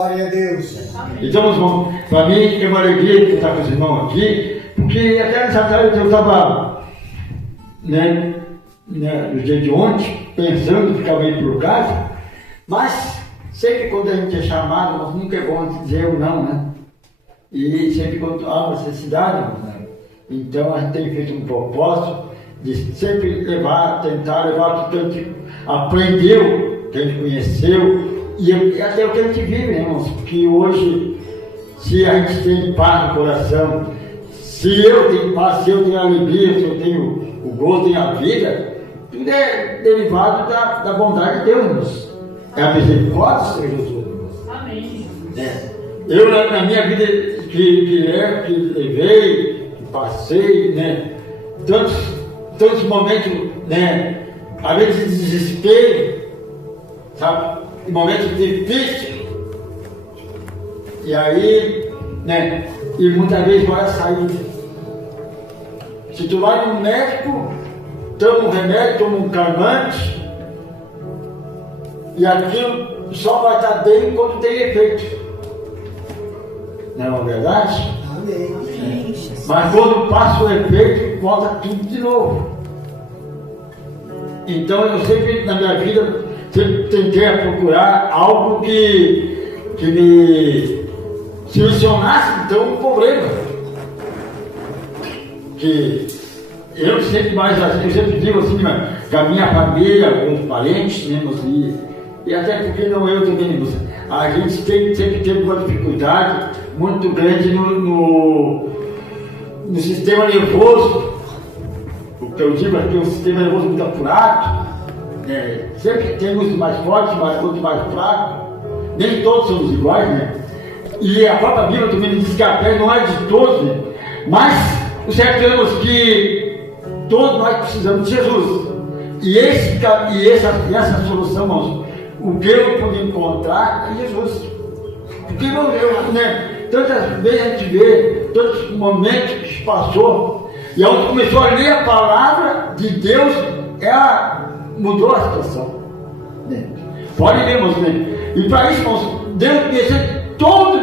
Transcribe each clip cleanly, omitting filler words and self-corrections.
Glória a Deus. Então, irmão, para mim é uma alegria estar com os irmãos aqui, porque até nessa tarde eu estava, no dia de ontem, pensando, ficava indo para o casa, mas sempre quando a gente é chamado, nunca é bom dizer o não, né? E sempre quando há uma necessidade, né? Então a gente tem feito um propósito de sempre tentar levar o que a gente aprendeu, que a gente conheceu, e até o que a gente vive, né, irmãos? Porque hoje, se a gente tem paz no coração, se eu tenho paz, se eu tenho alegria, se eu tenho o gosto, tenho a vida, tudo é derivado da bondade de Deus, irmãos. É a misericórdia do Senhor Jesus, irmãos. Amém. Eu, na minha vida que levei, que passei, né, tantos momentos, né, às vezes de desespero, sabe? Em momentos difíceis, e aí, né, e muitas vezes vai a saída. Se tu vai no médico, toma um remédio, toma um calmante, e aquilo só vai estar dentro quando tem efeito. Não é uma verdade? Amém. Mas quando passa o efeito, volta tudo de novo. Então eu sempre, na minha vida, sempre tentei procurar algo que me solucionasse então um problema. Que eu sempre digo assim, que a minha família, com os parentes, né, e até porque não eu também, a gente sempre teve uma dificuldade muito grande no sistema nervoso. O que eu digo é que o sistema nervoso muito apurado. Sempre tem uns mais fortes, outros mais fracos. Nem todos somos iguais, né? E a própria Bíblia também diz que a fé não é de todos, né? Mas o certo é que todos nós precisamos de Jesus. E essa solução, irmãos, o que eu pude encontrar é Jesus. Porque tantas vezes a gente vê, tantos momentos que se passou, e onde começou a ler a palavra de Deus, mudou a situação. Pode ver, irmãos, né? E para isso, irmãos, Deus conhecer todos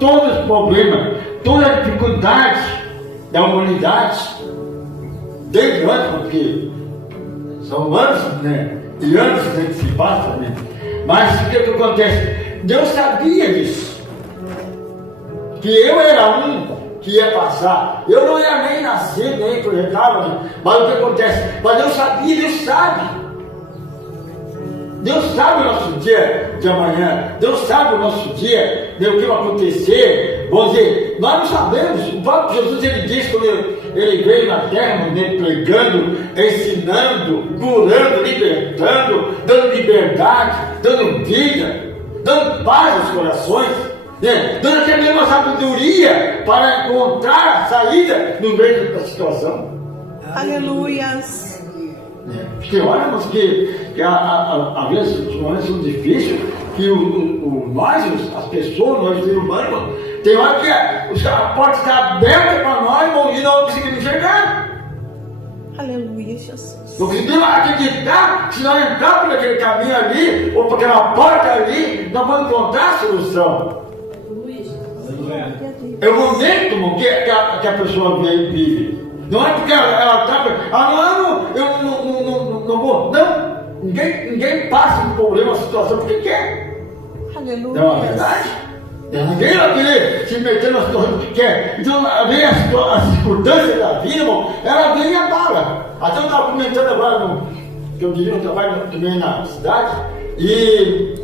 os problemas, todas as dificuldades da humanidade, desde antes, porque são anos, né? E anos que se passa, né? Mas o que acontece? Deus sabia disso. Que eu era um que ia passar. Eu não ia nem nascer, nem projetava, né? Mas o que acontece? Mas Deus sabia, Deus sabe. Deus sabe o nosso dia de amanhã. Deus sabe o nosso dia, né, o que vai acontecer. Vamos dizer, nós não sabemos. O próprio Jesus, ele disse quando ele veio na terra, né, pregando, ensinando, curando, libertando, dando liberdade, dando vida, dando paz aos corações, né, dando até mesmo a sabedoria para encontrar a saída no meio da situação. Aleluias. Porque olha, mas que às vezes os momentos são difíceis, que as pessoas, nós seres humanos, tem hora que a porta está aberta para nós, irmão, e não conseguimos enxergar. Aleluia, Jesus. Não conseguimos acreditar, se nós entrarmos por aquele caminho ali, ou por aquela porta ali, nós vamos encontrar a solução. É o momento, irmão, que a pessoa vive. Não é porque ela está. Eu não vou. Não. Ninguém passa um problema, uma situação, porque quer. Aleluia. Não é verdade? Ninguém vai querer se meter na situação que quer. Então, vem a circunstância da vida, irmão, ela vem e abala. Até eu estava comentando agora, que eu diria, eu trabalho também na cidade, e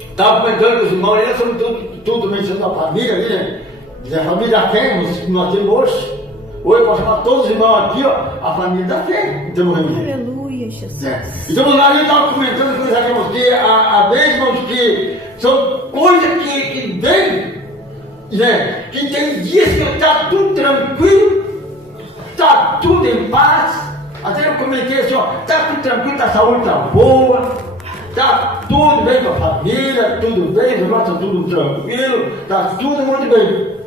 estava comentando com os irmãos, eles são tudo mencionando a família ali, né? A família da fé, nós temos hoje. Hoje eu posso chamar todos os irmãos aqui, ó, a família da fé. Então, aleluia, Jesus. Então, nós ali estávamos comentando com eles, irmãos, que a vez, irmãos, que são coisas que vêm, né? Que tem dias que está tudo tranquilo, está tudo em paz. Até eu comentei assim, ó, está tudo tranquilo, a saúde está boa, está tudo bem com a família, tudo bem, os irmãos estão tudo tranquilo, está tudo muito bem.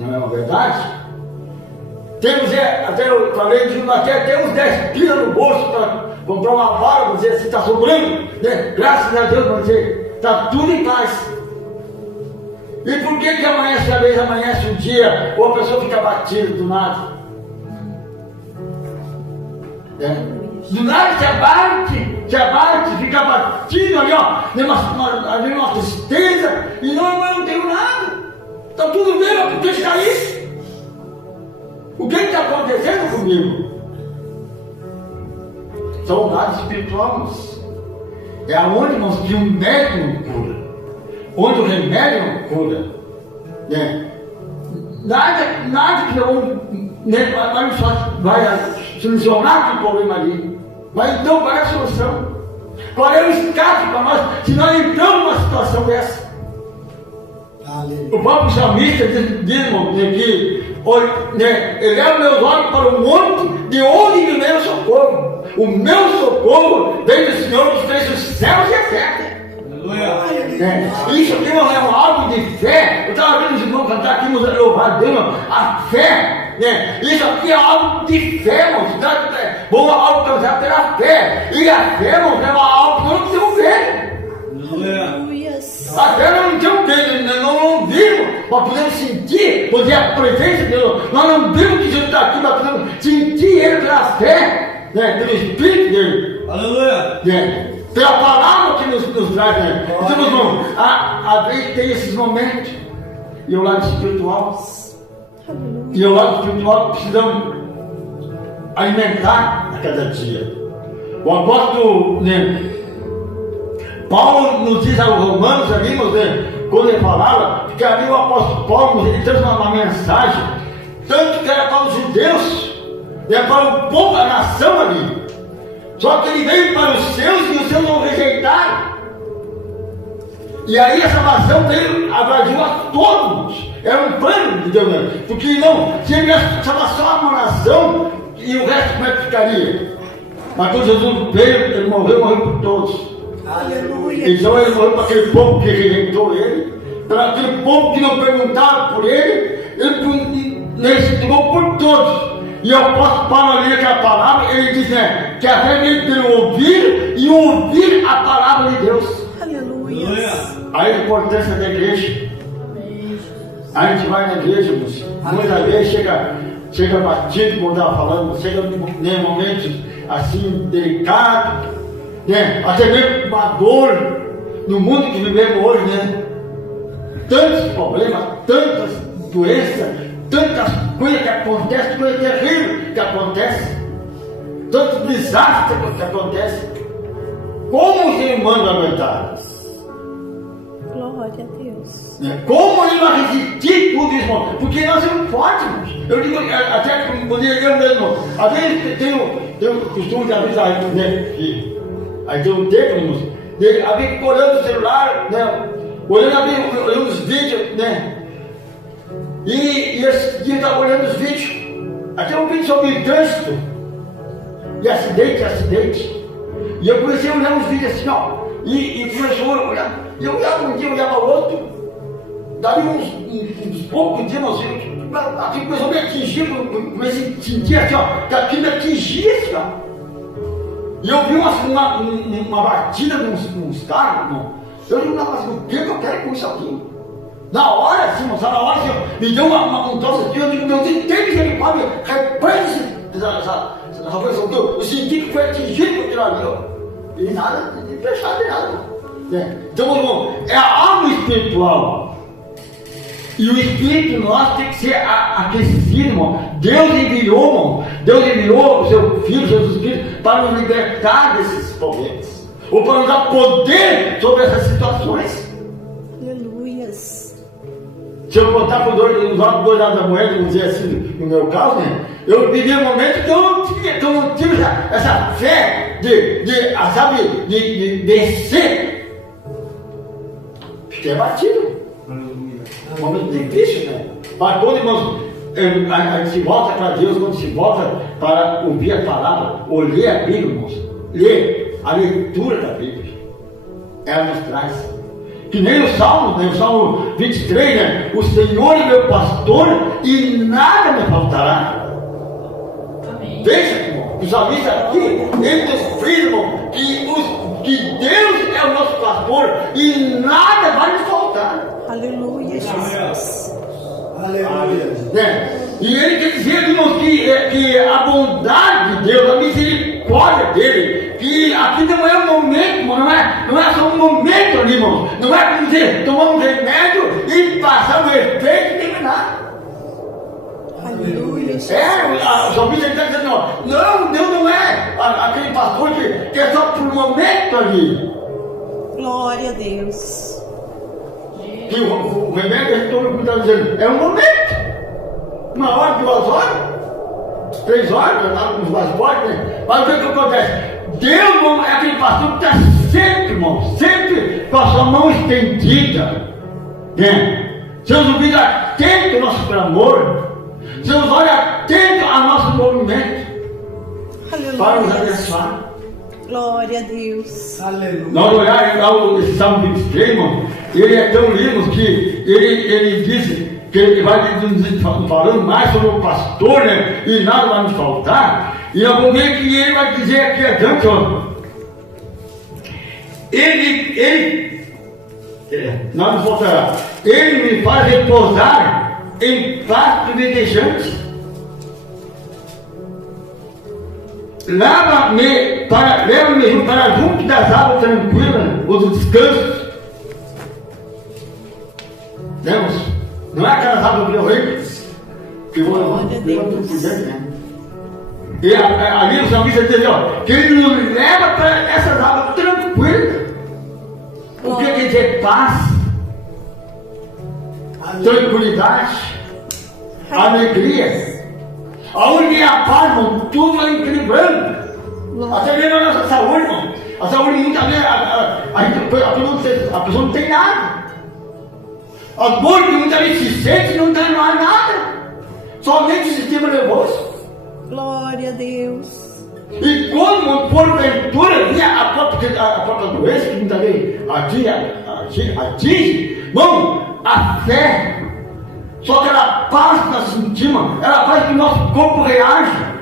Não é uma verdade? Temos, até eu falei, até temos 10 pilas no bolso para comprar uma vara, vamos dizer assim, está sobrando, né? Graças a Deus, vamos dizer, Está tudo em paz. E por que amanhece, às vezes amanhece um dia, ou a pessoa fica batida do nada? Do nada te abate, fica batido ali, ó, ali uma tristeza, e não tenho nada. Está tudo bem, mas por que está isso? O que está acontecendo comigo? São o lado espiritual, irmãos. É aonde, irmãos, que o médico não cura. Onde o remédio não cura. Nada que vai solucionar aquele problema ali. Mas então qual é a solução? Qual é o escape para nós se nós entramos numa situação dessa? O próprio salmista diz, irmão, que eleva meus olhos para o monte, de onde me vem o socorro. O meu socorro vem do Senhor que fez os céus e a terra. Isso aqui não é algo de fé. Eu estava vendo os irmãos cantar aqui, louvar a Deus, a fé. Isso aqui é algo de fé, irmãos. Bom, algo causado pela fé. E a fé, irmãos, é algo que eu não tenho ver. A fé nós não temos ver, nós não vimos, mas podemos sentir, poder a presença de Deus. Nós não vimos que Jesus está aqui, mas podemos sentir Ele pela fé, pelo Espírito dele. Aleluia! Pela palavra que nos traz, Então, irmão, a vez tem esses momentos. E o lado espiritual. E o lado espiritual precisamos alimentar a cada dia. O apóstolo, Paulo nos diz aos Romanos ali, quando ele falava, que ali o apóstolo Paulo, ele trouxe uma mensagem, tanto que era para os judeus, para o povo da nação ali. Só que ele veio para os seus e os seus não rejeitaram. E aí a salvação veio, abrangeu a todos. Era um plano de Deus, porque não, se ele salvar só uma nação, e o resto como é que ficaria? Mas quando Jesus veio, ele morreu por todos. Aleluia. Então ele morreu para aquele povo que rejeitou ele, para aquele povo que não perguntava por ele, ele se tomou por todos. E eu posso falar ali aquela palavra, ele diz, que a fé vem pelo ouvir e ouvir a palavra de Deus. Aleluia. Aí a importância da igreja. A gente vai na igreja, muitas vezes chega batido, como eu estava falando, chega em momentos assim delicados, até mesmo uma dor no mundo que vivemos hoje, tantos problemas, tantas doenças, tantas coisas que acontecem, coisas terríveis que acontecem, tantos desastres que acontecem. Como o ser humano vai aguentar? Glória a Deus. Como ele vai resistir tudo isso? Porque nós somos fortes. Eu digo, até quando eu mesmo, às vezes tenho o costume de avisar, aí tem um tempo, a ver olhando o celular, olhando os vídeos, E esse dia eu estava olhando os vídeos, até um vídeo sobre trânsito, e acidente. E eu comecei a olhar os vídeos assim, e começou a olhar. E eu olhava um dia, olhava o outro, daí uns poucos dias, aquilo começou a me atingir, comecei a sentir assim, que aquilo me atingia assim, E eu vi uma batida de uns carros, irmão. Eu digo, mas o que eu quero com isso aqui? Na hora, assim, na hora, assim, me deu um troço assim, eu digo, meu Deus, tem misericórdia, repreende essa coisa, eu senti que foi atingido por aquilo ali, E nada, de fechar de nada. Então, irmão, é algo espiritual. E o espírito nosso tem que ser aquecido, irmão. Deus enviou o seu Filho, Jesus Cristo, para nos libertar desses problemas. Ou para nos dar poder sobre essas situações. Aleluias. Se eu contar por dois lados da moeda, vamos dizer assim, no meu caso, eu vivi um momento que eu não tive essa fé de vencer. Fiquei abatido. Um momento difícil, Mas quando, irmãos, a gente se volta para Deus, quando se volta para ouvir a palavra, ou ler a Bíblia, irmãos, ler a leitura da Bíblia, ela nos traz. Que nem o Salmo 23, o Senhor é meu pastor e nada me faltará. Veja, irmão, o salmista aqui, ele nos diz, irmão, que Deus é o nosso pastor. pastor e nada vai nos faltar. Aleluia, Jesus. Aleluia. Né? E ele quer dizer, irmãos, que a bondade de Deus, a misericórdia dele, que aqui não é um momento, não é só um momento ali, irmãos. Não é como dizer, tomar um remédio e passar o efeito e terminar. Aleluia, Jesus. O salmista está dizendo, ó, não, Deus não é aquele pastor que é só por um momento ali. Glória a Deus. Que o remédio, a gente todo mundo está dizendo, é um momento. 1 hora, 2 horas, 3 horas, nos transportes, né? Mas o que acontece? Deus não é aquele pastor que está sempre, irmão, sempre com a sua mão estendida, né? Seus ouvidos atentos ao nosso clamor, seus olhos atentos ao nosso movimento, para nos Aleluia. abençoar. Glória a Deus. Aleluia. Nós olharmos esse Salmo 23, irmão, ele é tão lindo que ele diz que ele vai nos falando mais sobre o pastor, né? E nada vai nos faltar. E eu vou ver que ele vai dizer aqui adiante, ó. Não nos faltará. Ele me faz repousar em pasto verdejante. Leva-me para junto das águas tranquilas, ou do descanso. Vemos? Não é aquelas águas violentas que vão Glória a Deus. por dentro, né? E ali o salmista diz, ó, que ele nos leva para essas águas tranquilas. O que quer dizer paz, tranquilidade, alegria. Aonde é a paz, irmão, tudo vai equilibrando. Até mesmo a nossa saúde, irmão. A saúde muitas vezes a pessoa não tem nada. A dor que muitas vezes se sente não tem mais nada. Somente o sistema nervoso. Glória a Deus. E quando porventura vinha a própria doença, que muitas vezes atinge, irmão, a fé. Só que ela passa que nós sentimos, ela faz que o nosso corpo reaja.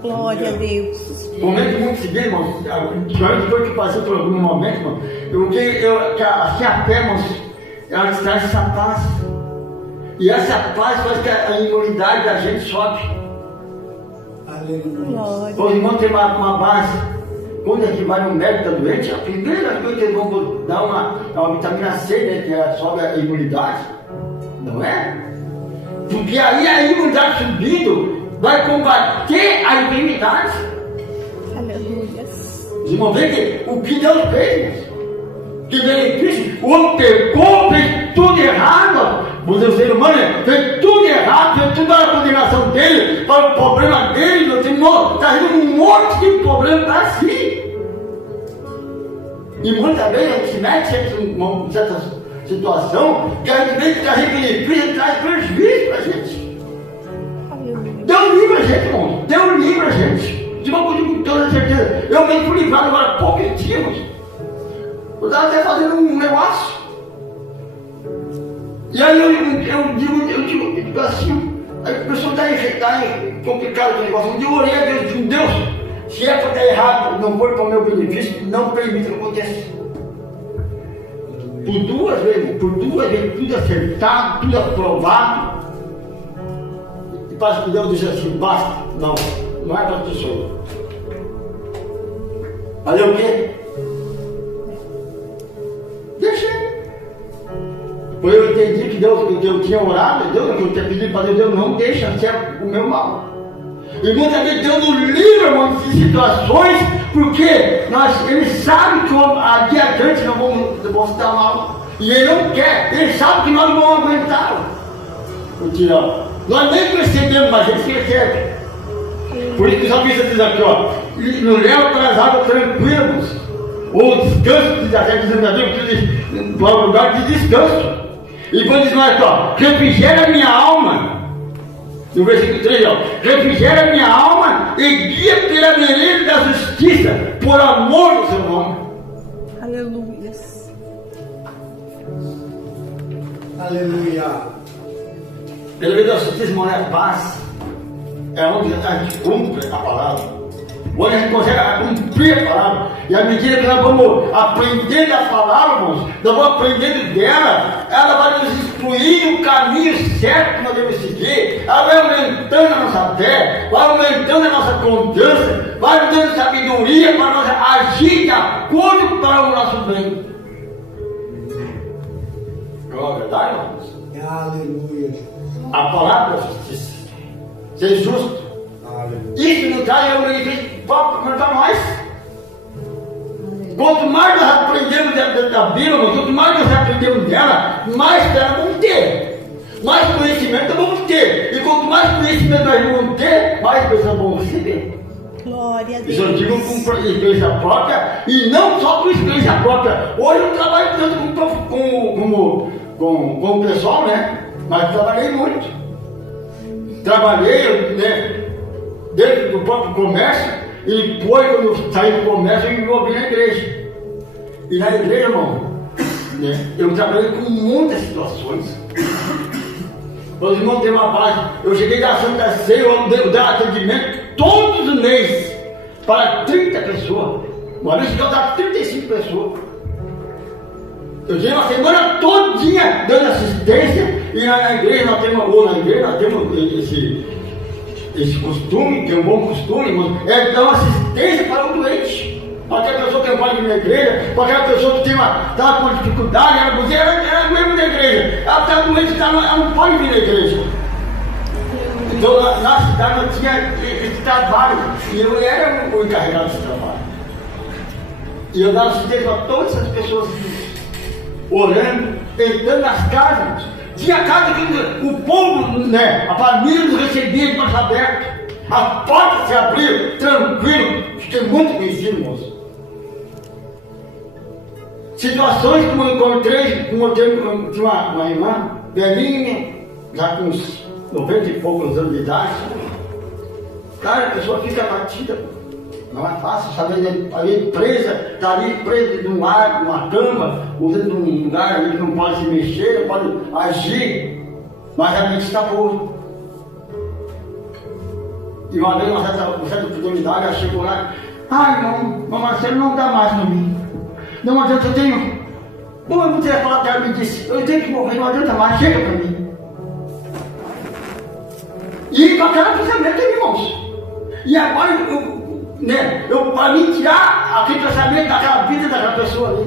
Glória a Deus. Momento muito seguinte, irmãos, depois que passei por algum momento, irmão, assim a fé, irmãos, ela traz essa paz. E essa paz faz que a imunidade da gente sobe. Aleluia. Glória. Os irmãos têm uma base. Quando a gente vai no médico da doente, a primeira coisa que eles vão dar uma vitamina C, né, que sobe a imunidade. Não é? Porque aí a imunidade subindo vai combater a enfermidade. Aleluia. Os irmãos veem que o que Deus fez, que benefício, o homem pecou, fez tudo errado. O ser humano fez tudo errado, fez tudo para a condenação dele, para o problema dele, meu Senhor, trazendo um monte de problema para si. E muitas vezes a gente se mete em certas situação que a gente vê que traz benefício e traz prejuízo para a gente. Aleluia. Deus livre a gente, irmão. Deus livre a gente. De uma coisa com toda certeza. Eu mesmo fui livrado agora há poucos dias. Eu estava até fazendo um negócio. E aí eu digo assim, aí a pessoa está complicado com o negócio. Um dia eu orei a Deus, digo, Deus, se é para dar errado, não for para o meu benefício, não permita que aconteça. Por duas vezes, tudo acertado, tudo aprovado. E parece que Deus disse assim, basta, não é para ti só. Fazer o quê? Deixei. Depois eu entendi que eu tinha orado, Deus, que eu tinha pedido para Deus não deixa ser o meu mal. E muitas vezes Deus nos livra, irmão, de situações, porque Ele sabe que aqui adiante nós vamos se dar mal. E Ele não quer, Ele sabe que nós não vamos aguentar o tirão. Nós nem percebemos, mas Ele percebe. Por isso que o salmista diz aqui, ó, nos leva para as águas tranquilas, ou descanso, diz até dizendo para o lugar de descanso. E depois diz mais aqui, ó, refrigera minha alma. No versículo 3, ó, refrigera minha alma e guia pela vereda da justiça, por amor do seu nome. Aleluia. Aleluia. Pela vereda da justiça, irmão, é a paz. É onde a gente cumpre a palavra. Hoje a gente consegue cumprir a palavra. E à medida que nós vamos aprendendo a palavra, irmãos, nós vamos aprendendo dela, ela vai nos instruir no caminho certo que nós devemos seguir. Ela vai aumentando a nossa fé, vai aumentando a nossa confiança, vai nos dando sabedoria para nós agir de acordo para o nosso bem. Não é verdade, irmãos? Aleluia. A palavra da justiça. Ser justo. Aleluia. Isso nos traz o benefício próprio para nós. Quanto mais nós aprendemos da Bíblia, quanto mais nós aprendemos dela, mais dela vamos ter. Mais conhecimento vamos ter. E quanto mais conhecimento nós vamos ter, mais pessoas vão receber. Glória a Isso eu Deus. digo com experiência própria, e não só com experiência própria. Hoje eu trabalho tanto com o pessoal, né? Mas trabalhei muito. Trabalhei, né, dentro do próprio comércio, e depois, quando eu saí do comércio, eu me envolvi na igreja. E na igreja, irmão, né, eu trabalhei com muitas situações. Os irmãos têm uma base. Eu cheguei da Santa Ceia, eu dei atendimento todos os meses para 30 pessoas. Uma vez que eu dava 35 pessoas. Eu tinha uma semana todinha dando assistência, e na igreja nós temos esse costume, que é um bom costume, é dar uma assistência para o doente. Para aquela pessoa que não pode vir na igreja, para aquela pessoa que estava com dificuldade, ela mesmo na igreja, ela está doente, ela não pode vir na igreja. Então na cidade eu tinha esse trabalho, e eu era o encarregado desse trabalho. E eu dava assistência para todas essas pessoas, orando, entrando nas casas. Tinha casa que o povo, né, a família nos recebia de braço aberto. A porta se abriu, tranquilo. Fiquei muito conhecido, irmãos. Situações como eu encontrei, tinha uma irmã, velhinha, já com uns 90 e poucos anos de idade. Cara, a pessoa fica batida. Não é fácil, saber ali presa, está ali presa de um lado, numa cama, ou dentro de um lugar ali que não pode se mexer, não pode agir, mas a mente está boa. E uma vez, uma certa oportunidade, ela chegou lá, irmão Marcelo não dá mais para mim. Não adianta, eu tenho. Como eu não tinha falado que ela me disse, eu tenho que morrer, não adianta mais, chega para mim. E com aquela pensamento, irmãos. E agora para mim tirar aquele pensamento daquela vida daquela pessoa ali.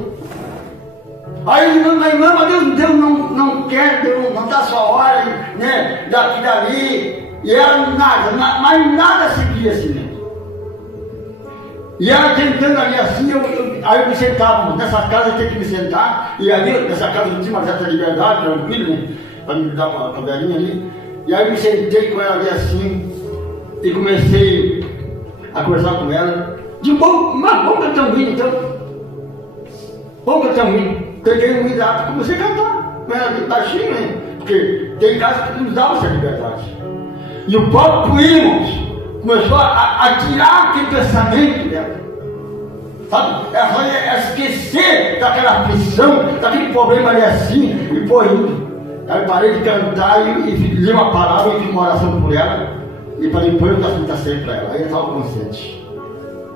Aí eu digo, irmã, mas Deus não quer, Deus não dá sua hora, né? Daqui dali. E ela mas nada seguia assim, né? E ela tentando ali assim, aí eu me sentava, nessa casa eu tinha que me sentar, e ali nessa casa eu tinha uma certa liberdade, tranquilo, né? Para me dar com a velhinha ali. E aí eu me sentei com ela ali assim, e comecei a conversar com ela. Digo, vamos cantar um hino então. Vamos cantar um hino. Peguei um hino lá, comecei a cantar com ela de baixinho, né? Porque tem casa que nos dá essa liberdade. E o próprio irmãos começou a tirar aquele pensamento dela. Sabe? Ela só ia esquecer daquela aflição, daquele problema ali assim, e foi indo. Aí eu parei de cantar e li uma palavra e fiz uma oração por ela. E para depois eu dar Santa Ceia para ela. Aí ela estava consciente.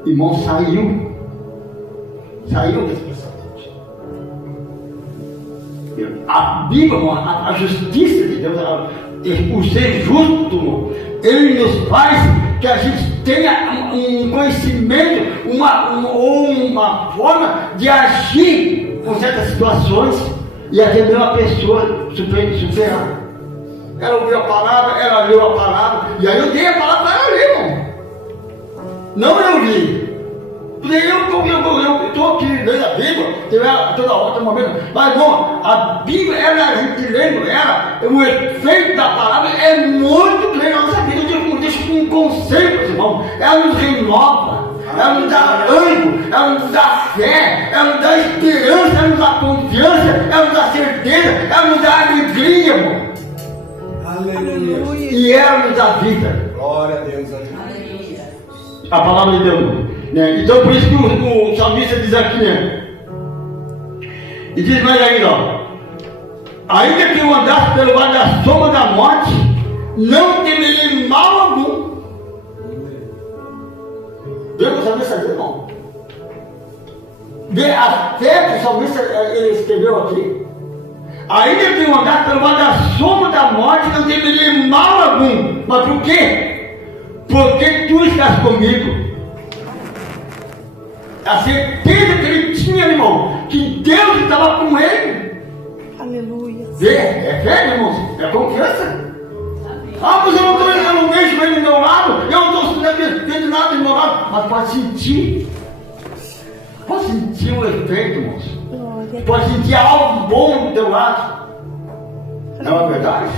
Irmão, saiu desse pensamento. A Bíblia, a justiça de Deus, o ser justo, ele nos faz que a gente tenha um conhecimento, uma forma de agir com certas situações e até mesmo a pessoa superar. Ela ouviu a palavra, ela leu a palavra, e aí eu dei a palavra para ela ler, irmão. Não eu li. Porque eu estou aqui lendo a Bíblia, toda hora, todo momento. Mas, irmão, a Bíblia, a gente lendo ela, o efeito da palavra é muito grande na nossa vida. Eu deixo com um conceito, irmão. Ela nos renova, ela nos dá ânimo, ela nos dá fé, ela nos dá esperança, ela nos dá confiança, ela nos dá certeza, ela nos dá alegria, irmão. Aleluia. E ela nos dá vida. Glória a Deus. Aleluia. A palavra de Deus. Né? Então por isso que o salmista diz aqui, né? E diz mais ainda, ó. Ainda que eu andasse pelo vale da sombra da morte, não temerei mal algum. Deus o salmista diz, irmão. Até que o salmista ele escreveu aqui. Ainda que eu andar pelo vale da sombra da morte, não temerei mal algum. Mas por quê? Porque tu estás comigo. A certeza que ele tinha, irmão, que Deus estava com ele. Aleluia. É fé, irmão? É confiança. Ah, mas eu não vejo ele do meu lado, eu não estou vendo nada do meu lado, mas pode sentir. Pode sentir o efeito, irmãos. Glória. Pode sentir algo bom do teu lado. Não é verdade?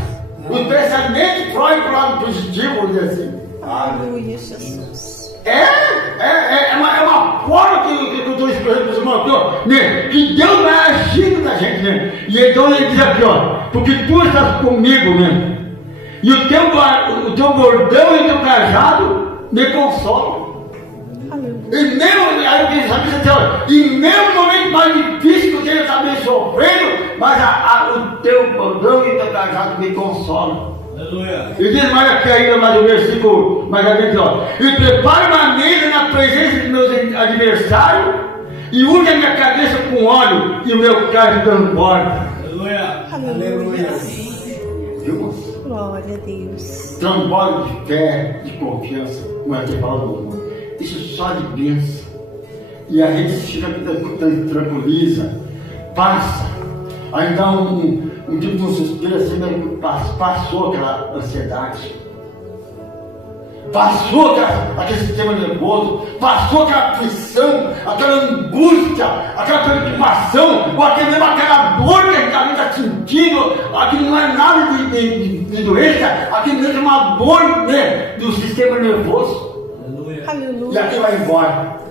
O pensamento flui para o lado positivo, vamos dizer assim. Aleluia, Jesus. É uma forma que eu estou expressando para os irmãos aqui, ó, né? Que Deus vai agindo na gente, né? E então ele diz aqui, ó, porque tu estás comigo, né? E o teu bordão e o teu cajado me consolam. Aleluia. E mesmo no momento mais difícil que eu tenho também sofrendo, mas o teu bordão e o teu cajado me consolam. Aleluia. E diz mais aqui ainda, mais um versículo mais adiante, ó. E prepara uma mesa na presença dos meus adversários, e unge a minha cabeça com óleo, e o meu cálice transborda. Aleluia. Aleluia. Viu, moço? Glória a Deus. Transborda de fé, de confiança, como é que fala do mundo. Isso só de bênção. E a gente chega, tranquiliza, passa. Aí dá um tipo de um suspiro assim, passou aquela ansiedade. Passou aquele sistema nervoso, passou aquela aflição, aquela angústia, aquela preocupação, ou até mesmo aquela dor que a gente está sentindo. Aquilo não é nada de doença, aquilo mesmo é uma dor, né, do sistema nervoso. E Aleluia. aquilo vai embora.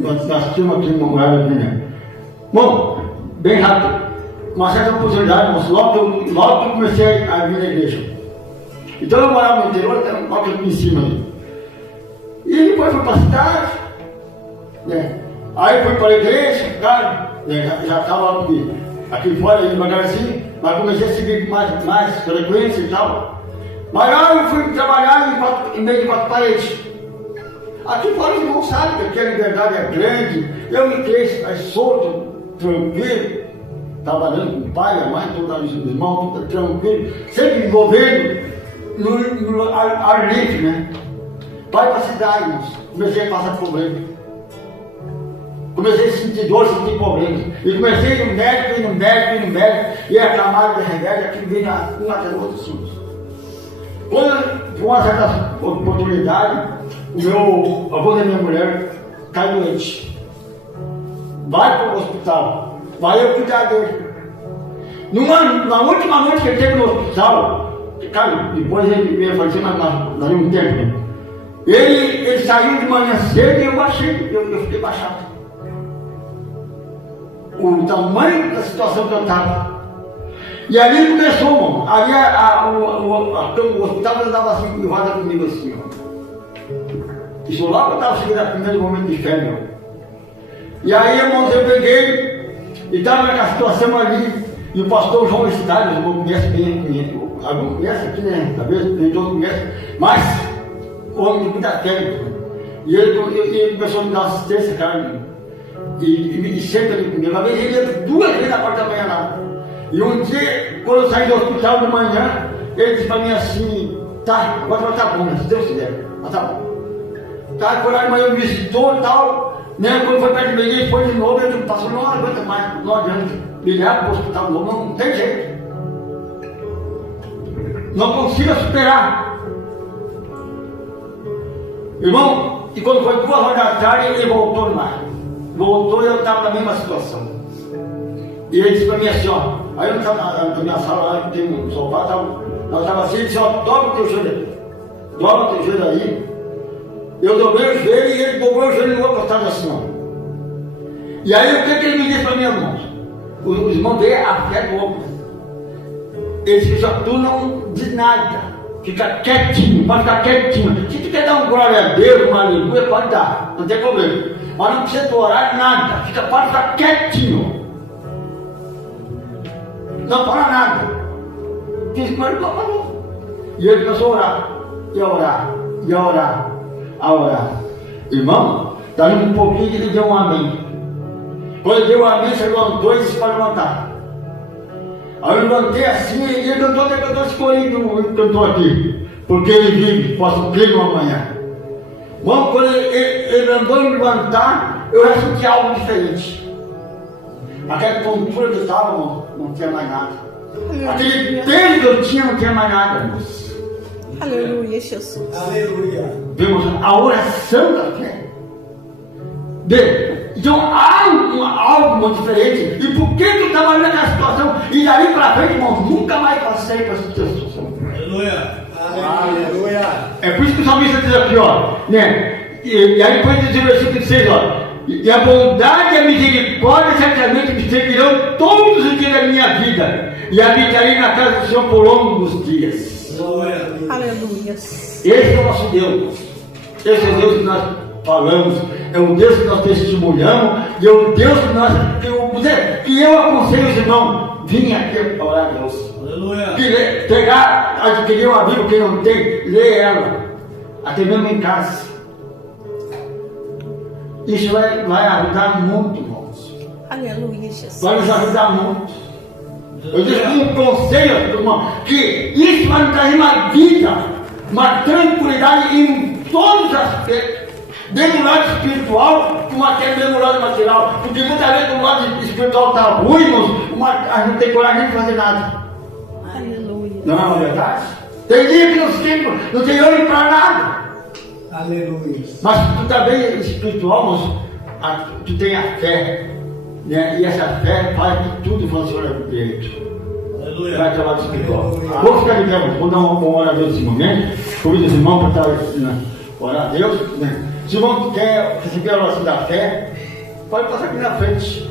Nós tínhamos aqui uma mulher aqui, né? Bom, bem rápido. Uma certa oportunidade, moço, logo que eu comecei a vir na igreja. Então eu morava no interior, logo aqui em cima ali. E depois fui para a cidade, né? Aí fui para a igreja, cara, né? Já estava aqui fora, devagarzinho, mas comecei a seguir mais frequência e tal. Mas aí eu fui trabalhar em meio de quatro paredes. Aqui fora os irmãos sabem que aqui a liberdade é grande, eu me criei solto, tranquilo, trabalhando com o pai, a mãe, todos os irmãos, tudo tranquilo, sempre envolvendo no ar livre, né? Vai para a cidade, irmãos. Comecei a passar problema. Comecei a sentir dor, sentir problemas. E comecei a ir no médico, e aclamar de remédio, aqui vem um atrás do outro assunto. Quando, por uma certa oportunidade, o meu avô da minha mulher cai doente. Vai para o hospital. Vai eu cuidar dele. Na última noite que ele esteve no hospital, cara, depois ele veio falecer, mas nós um tempo, né? Ele saiu de manhã cedo e eu baixei, eu fiquei baixado. O tamanho da situação que eu estava. E ali começou, irmão. Ali o hospital estava assim, privada comigo assim, ó. Isso logo eu estava chegando no primeiro momento de fé, meu. E aí, irmãos, eu peguei e estava naquela situação ali. E o pastor João da cidade, eu não conheço bem, algum conhece aqui, né? Talvez nem todo conhece, mas o homem de muita fé. E ele começou a me dar assistência, cara. E sempre ali comigo. Uma vez ele ia 2 vezes na parte da manhã lá. E um dia, quando eu saí do hospital de manhã, ele disse para mim assim: tá, agora tá bom, né? Se Deus quiser, mas tá bom. Tá, quando a manhã me visitou e tal, né? Quando foi perto de mim, ele foi de novo, ele passou, não aguenta mais, não adianta. Me leva para o hospital de novo, não tem jeito. Não consigo superar. Irmão, e quando foi 2 horas da tarde, ele voltou demais. Voltou e eu estava na mesma situação. E ele disse para mim assim, ó, aí eu estava na minha sala, lá tem um sofá, nós estávamos assim, ele disse, ó, dobra o teu joelho aí. Dobra o teu joelho aí. Eu dobrei o joelho e ele dobrou o joelho e o outro estava assim, ó. E aí o que ele me disse para mim, irmãos? Os irmãos veem a fé do homem. Ele disse, tu não diz nada, fica quietinho, pode ficar quietinho. Se tu quer dar um glória a Deus, uma aleluia, pode dar, não tem problema. Mas não precisa orar nada, pode ficar quietinho. Não fala nada. Fiz com ele, não falou. E ele começou a orar, e a orar. e a orar. Irmão, está indo um pouquinho que ele deu um amém. Quando ele deu um amém, você levantou e disse para levantar. Aí eu levantei assim, e ele cantou esse corinho que eu estou aqui. Porque ele vive, posso crer no amanhã. Irmão, quando ele andou em levantar, eu já senti algo diferente. Aquela tontura que eu estava, não tinha mais nada. Aquele peso que eu tinha, não tinha mais nada, irmãos. Aleluia, Jesus. Aleluia. Vemos a oração da fé. Então há algo muito diferente. E por que tu estava naquela situação? E daí para frente, irmãos, nunca mais passei por essa situação. Aleluia. Aleluia. É por isso que o salmista diz aqui, ó, né? E aí depois diz o versículo 16, ó. E a bondade e a misericórdia certamente me seguirão todos os dias da minha vida. E habitarei na casa do Senhor por longos dias. Aleluia. Esse é o nosso Deus. Esse é o Deus que nós falamos. É o Deus que nós testemunhamos. E é o Deus que eu aconselho os irmãos. Vim aqui para orar a Deus. Aleluia. Pegar, adquirir uma Bíblia, quem não tem, lê ela. Até mesmo em casa. Isso vai ajudar muito, irmãos. Aleluia, Jesus. Vai nos ajudar muito. Eu disse um conselho, irmão, que isso vai nos trazer uma vida, uma tranquilidade em todos os aspectos. Desde o lado espiritual, como até mesmo o lado material. Porque muitas vezes o lado espiritual está ruim, irmãos, a gente não tem coragem de fazer nada. Aleluia. Não é uma verdade? Tem dia que não tem olho para nada. Aleluia. Mas tu também espiritual, moço, tu tem a fé, né? E essa fé faz que tudo funcione direito. Aleluia. Vai para o lado espiritual. Vou ficar de pé, vou dar uma oração nesse momento. Convido os irmãos para estar orar a Deus. Né? Se o irmão quer receber a oração da fé, pode passar aqui na frente.